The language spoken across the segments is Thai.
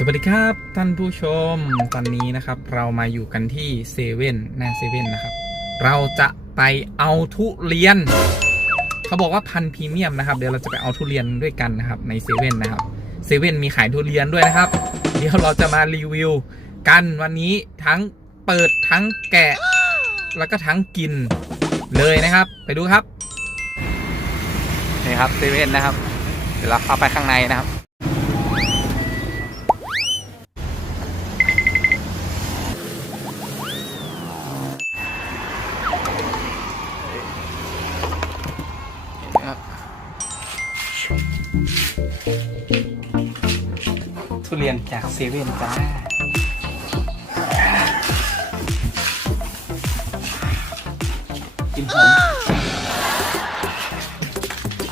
สวัสดีครับท่านผู้ชมตอนนี้นะครับ เรามาอยู่กันที่เซเว่นหน้าเซเว่นนะครับ เราจะไปเอาทุเรียน เขาบอกว่าพันพรีเมียมนะครับ เดี๋ยวเราจะไปเอาทุเรียนด้วยกันนะครับในเซเว่นนะครับเซเว่นมีขายทุเรียนด้วยนะครับ เดี๋ยวเราจะมารีวิวกันวันนี้ทั้งเปิดทั้งแกะ แล้วก็ทั้งกินเลยนะครับ ไปดูครับนี่ครับเซเว่นนะครับ เดี๋ยวเราเข้าไปข้างในนะครับ รียนจากเซเว่นจ้ากินหอม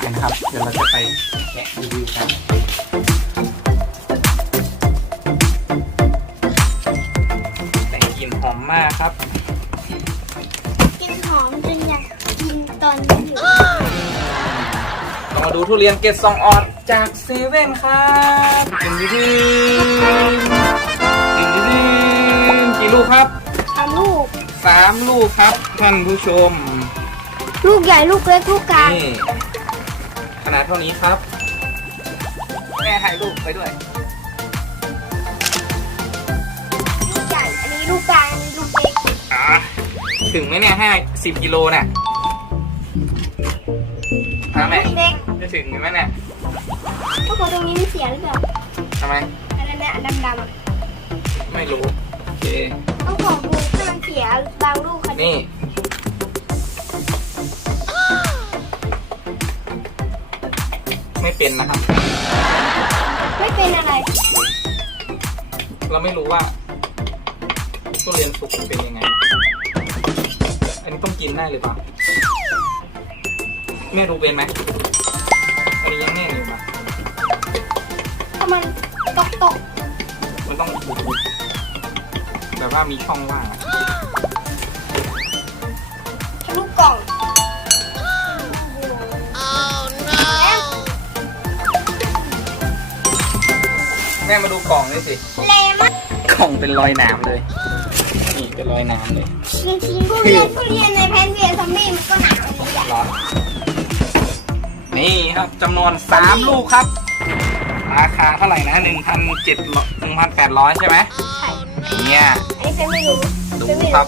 ไปนะครับ เดี๋ยวเราจะไปแกะรีวิวกันแต่กลิ่นหอมมากครับ กินหอมจนอยากกินตอนนี้อยู่เรามาดูทุเรียนเกตซองออด จากเซเว่นครับกินดีดีกินดีดีกี่ลูกครับทำลูกสามลูกครับท่านผู้ชม ลูกใหญ่ลูกเล็กลูกกลางนี่ขนาดเท่านี้ครับ แม่ถ่ายรูปไปด้วย ลูกใหญ่อันนี้ลูกกลางอันนี้ลูกเล็กอะถึงไหมเนี่ยห้าสิบกิโลเนี่ยฮะแม่ลูกเล็กจะถึงไหมเนี่ย กเขาตรงนี้ไม่เสียหรือเปล่าทำไมอันนั้นน่ะอันดำๆอะไม่รู้ โอเค ต้องของดูถ้ามันเสียบางลูกค่ะนี่ไม่เป็นนะครับ ไม่เป็นอะไร เราไม่รู้ว่าทุเรียนสุกเป็นยังไง อันนี้ต้องกินได้หรือเปล่า แม่รู้เป็นไหมอันนี้ยังแน่นอยู่ปะถ้า มันตกตกมันต้องบุบๆแบบว่ามีช่องว่างอะๆทะลุกล่องแล้วแม่มาดูกล่องนี่สิ เลมอนกล่องเป็นรอยน้ำเลย นี่เป็นรอยน้ำเลยจริงๆทุเรียนทุเรียนในแพนเวียซอมบี้มันก็หนาวอย่างนี้แหละร้อนนี่ครับจำนวนสามลูกครับ ราคาเท่าไหร่นะหนึ่งพันเจ็ดหนึ่งพันแปดร้อยใช่ไหมใช่เนี่ยอันนี้เป็นไม่รู้ดูเป็นไม่ครัรู้บ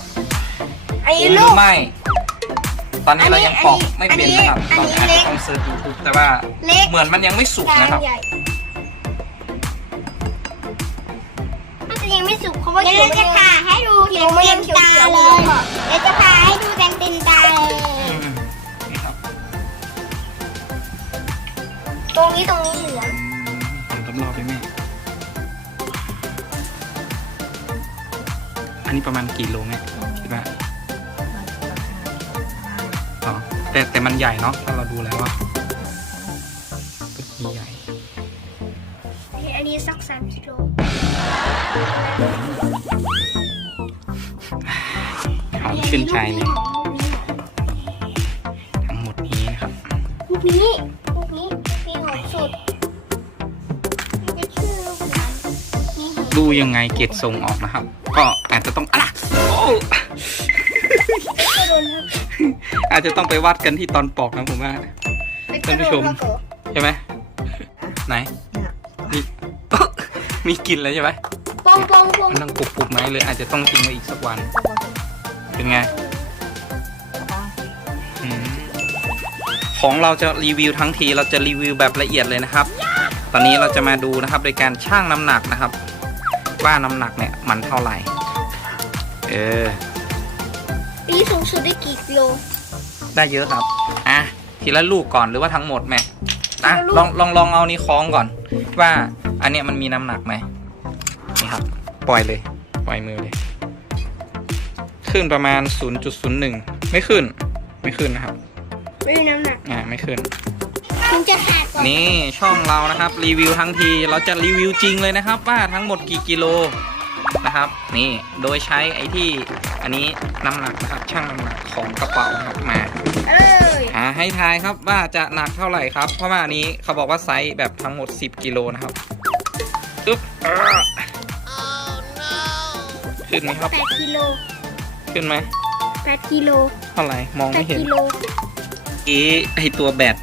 อันนี้คุ้มหลูรืกอไม่ ตอนนี้อันนี้เรายังปอกไม่เป็นนะครับอันเรานี้อาจเล็จะกต้องเซิร์ชยูทูบแต่ว่าเล็กเหมือนมันยังไม่สุกกลานะครับงใหญ่น่าจะยังไม่สุกเพราะว่าเดี๋ยวจะผ่าให้ดูเต็มเต็มตาเลยเดี๋ยวจะผ่าให้ดูเต็มเต็มตาเลยอืมนี่ครับตรงนี้ตรงนี้เหลือง อันนี้ประมาณกี่โลแม่คิดว่าอ๋อแต่แต่มันใหญ่เนาะถ้าเราดูแล้วว่าต้นนี้ใหญ่อันนี้สักสามกิโลหอมชื่นใจเลยทั้งหมดนี้นะครับลูกนี้ ยังไงเกตทรงออกนะครับ ก็อาจจะต้องอะโอ้จะโดนครับอาจจะต้องไปวัดกันที่ตอนปอกนะผมว่าท่านผู้ชมใช่ไหมไหนนี่มีกลิ่นแล้วใช่ไหมปองปองปองมันต้องกรุบกรุบไหมเลยอาจจะต้องทิ้งไว้อีกสักวัน เป็นไงอืมของเราจะรีวิวทั้งทีเราจะรีวิวแบบละเอียดเลยนะครับ ตอนนี้เราจะมาดูนะครับโดยการชั่งน้ำหนักนะครับ ว่าน้ำหนักเนี่ยมันเท่าไหร่ เอออันนี้สูงสุดได้กี่กิโล ได้เยอะครับ อะ ทีละลูกก่อนหรือว่าทั้งหมดแม่อะทีละลูก ลองลองลองเอานี้คล้องก่อน ว่าอันเนี้ยมันมีน้ำหนักไหมนี่ครับ ปล่อยเลย ปล่อยมือเลย ขึ้นประมาณ 0.01 ไม่ขึ้น ไม่ขึ้นนะครับ ไม่มีน้ำหนัก อ่าไม่ขึ้น มันจะขาดก่อนนี่ช่องเรานะครับรีวิวทั้งทีเราจะรีวิวจริงเลยนะครับ ว่าทั้งหมดกี่กิโลนะครับ นี่โดยใช้ไอ้ที่อันนี้น้ำหนักนะครับช่างน้ำหนักของกระเป๋านะครับมาเอ้ยอ่าให้ทายครับว่าจะหนักเท่าไหร่ครับ เพราะว่าอันนี้เขาบอกว่าไซส์แบบทั้งหมด 10 กิโลนะครับปึ๊บอ่าขึ้นไหมครับ แปดกิโลขึ้นไหมแปดกิโลเท่าไหร่มองแปไม่ดเห็นกิโล เอ๊ะไอตัวแบต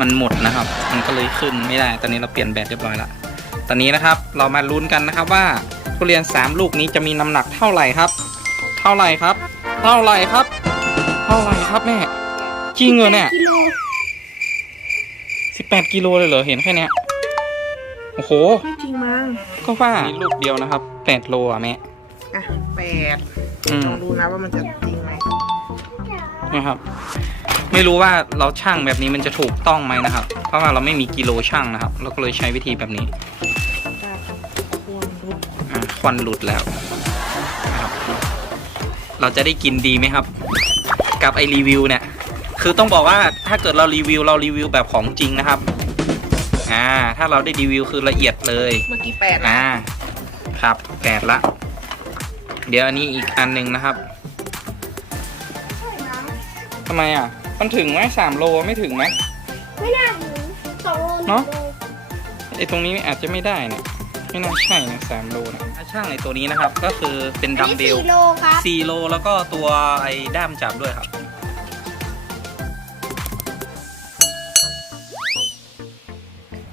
มันหมดนะครับ มันก็เลยขึ้นไม่ได้ ตอนนี้เราเปลี่ยนแบตเรียบร้อยละตอนนี้นะครับเรามาลุ้นกันนะครับว่าทุเรียนสามลูกนี้จะมีน้ำหนักเท่าไหร่ครับ เท่าไหร่ครับ เท่าไหร่ครับ เท่าไหร่ครับแม่จริงเหรอเนี่ยกิโลสิบแปดกิโลเลยเหรอเห็นแค่เนี้ยโอ้โหไม่จริงมั้งก็ว่านี่ลูกเดียวนะครับแปดโลอะแม่อะแปดอืมลองดูนะว่ามันจะจริงไหมนะครับ ไม่รู้ว่าเราช่างแบบนี้มันจะถูกต้องไหมนะครับ เพราะว่าเราไม่มีกิโลช่างนะครับ เราก็เลยใช้วิธีแบบนี้จ้าควรรู้อะควันหลุดแล้วนะครับเราจะได้กินดีไหมครับ กับไอรีวิวเนี่ย คือต้องบอกว่าถ้าเกิดเรารีวิวเรารีวิวแบบของจริงนะครับ อ่า ถ้าเราได้รีวิวคือละเอียดเลย เมื่อกี้แปดนะอ่า ครับแปดละ เดี๋ยวอันนี้อีกอันหนึ่งนะครับทำไมอะ มันถึงไหมสามโลไม่ถึงไหมไม่น่าถึงสองโลเนอะไอตรงนี้อาจจะไม่ได้เนี่ยไม่น่าใช่นะสามโลนะถ้าช่างไอตัวนี้นะครับ ก็คือเป็นอัดันมนี้เบลสี่โลครับสี่โลแล้วก็ตัวไอ้ด้ามจับด้วยครับ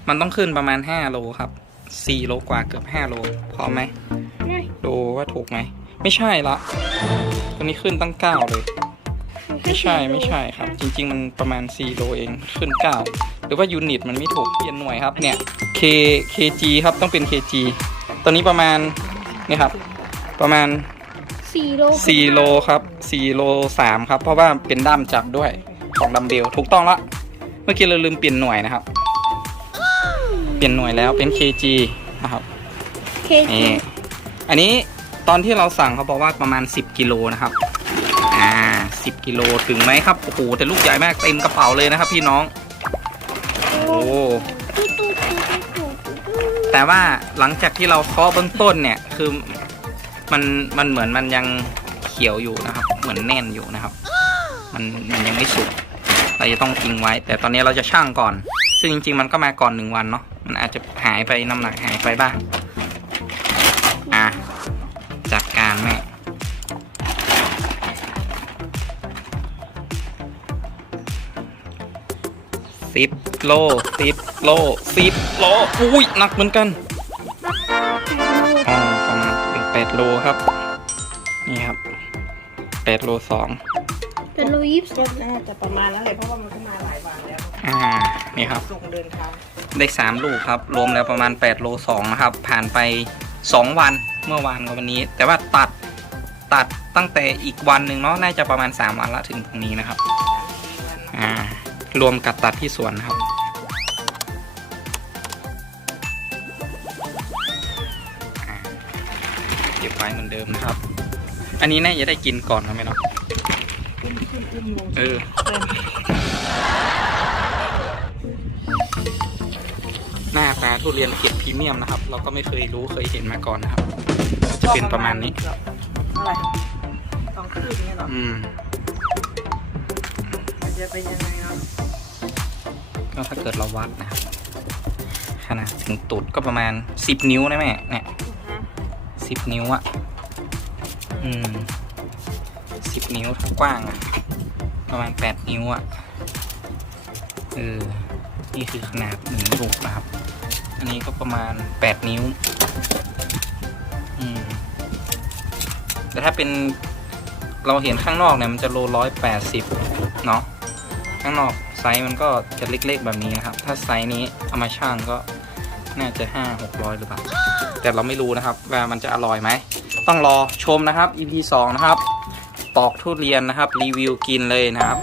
มันต้องขึ้นประมาณ5โลครับ4โลกว่าเกือบ5โลพอไหมไม่ดูว่าถูกไหม ไม่ใช่ละตัวนี้ขึ้นตั้ง9เลย ไม่ใช่ไม่ใช่ครับ จริง ๆ มันประมาณ 4 โลเองขึ้น 9 หรือว่ายูนิตมันไม่ถูกเปลี่ยนหน่วยครับเนี่ย K kg ครับต้องเป็น kg ตัวนี้ประมาณนี่ครับประมาณสี่โลสี่โลครับสี่โลสามครับเพราะว่าเป็นด้ามจับด้วยของดัมเบลถูกต้องละเมื่อกี้เราลืมเปลี่ยนหน่วยนะครับ เปลี่ยนหน่วยแล้วเป็น kg นะครับเคนี่อันนี้ตอนที่เราสั่งเขาบอกว่าประมาณ 10 กิโลนะครับ อ่า 10กิโลถึงไหมครับโอ้โหแต่ลูกใหญ่มากเต็มกระเป๋าเลยนะครับ พี่น้องโอ้แต่ว่าหลังจากที่เราเคาะเบื้องต้นเนี่ยคือมันมันเหมือนมันยังเขียวอยู่นะครับ เหมือนแน่นอยู่นะครับ มันมันยังไม่สุกเราจะต้องทิ้งไว้ แต่ตอนนี้เราจะชั่งก่อน ซึ่งจริง ๆ มันก็มาก่อนหนึ่งวันเนาะมันอาจจะหายไปน้ำหนักหายไปบ้างอะจัดการแม่ สิบโลสิบโลสิบโลอุ้ยหนักเหมือนกันอ๋อประมาณถึงแปดโลครับ นี่ครับแปดโลสองเป็นโลยี่สิบก็น่าจะประมาณนั้นเลยเพราะว่ามันก็มาหลายวันแล้วอ่านี่ครับ ส่งเดินทางได้สามลูกครับ รวมแล้วประมาณแปดโลสองนะครับ ผ่านไปสองวันเมื่อวานกับวันนี้ แต่ว่าตัดตัดตั้งแต่อีกวันหนึ่งเนาะน่าจะประมาณสามวันละถึงตรงนี้นะครับอ่า รวมกับตัดที่สวนนะครับอ่าเก็บไว้เหมือนเดิมนะครับ อันนี้น่าจะได้กินก่อนนะไหมเนาะขึ้นขึ้นขึ้นลงเออเต็มหน้าตาทุเรียนเกรดพรีเมียมนะครับ เราก็ไม่เคยรู้เคยเห็นมาก่อนนะครับ จะเป็นประมาณนี้เท่าไหร่สองคืบเนี่ยเหรออืมมันจะเป็นยังไงเนาะ ก็ถ้าเกิดเราวัดนะครับขนาดถึงตุดก็ประมาณสิบนิ้วนะแม่เนี่ยสิบนิ้วอะอืมสิบนิ้วกว้างอะประมาณแปดนิ้วอะเออนี่คือขนาดหนึ่งลูกนะครับ อันนี้ก็ประมาณแปดนิ้ว อืม แต่ถ้าเป็นเราเห็นข้างนอกเนี่ยมันจะโลร้อยแปดสิบเนาะข้างนอก ไซส์มันก็จะเล็กๆแบบนี้นะครับ ถ้าไซส์นี้เอามาช่างก็น่าจะห้าหกร้อยหรือเปล่า แต่เราไม่รู้นะครับ ว่ามันจะอร่อยไหม ต้องรอชมนะครับ EP 2 นะครับ ปอกทุเรียนนะครับ รีวิวกินเลยนะครับ